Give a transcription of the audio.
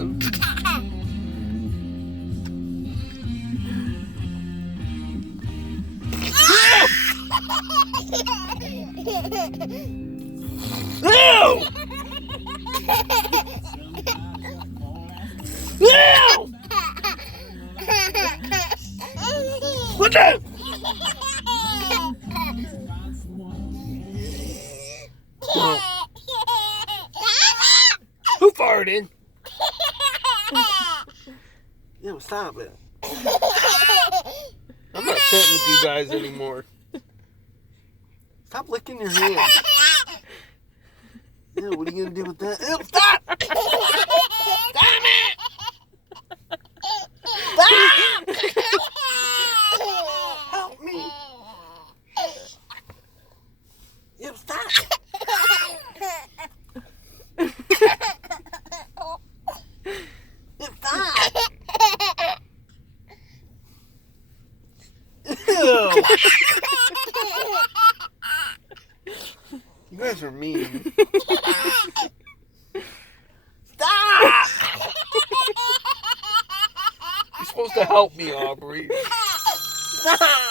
one. No! No! What the? Who farted? Yeah, stop it. I'm not sitting with you guys anymore. Stop licking your hands. Yeah, what are you gonna do with that? Ew, stop! Damn it! Stop! Help me! Ew, stop! Ew, stop! Ew! You guys are mean. Stop! You're supposed to help me, Aubrey. Stop!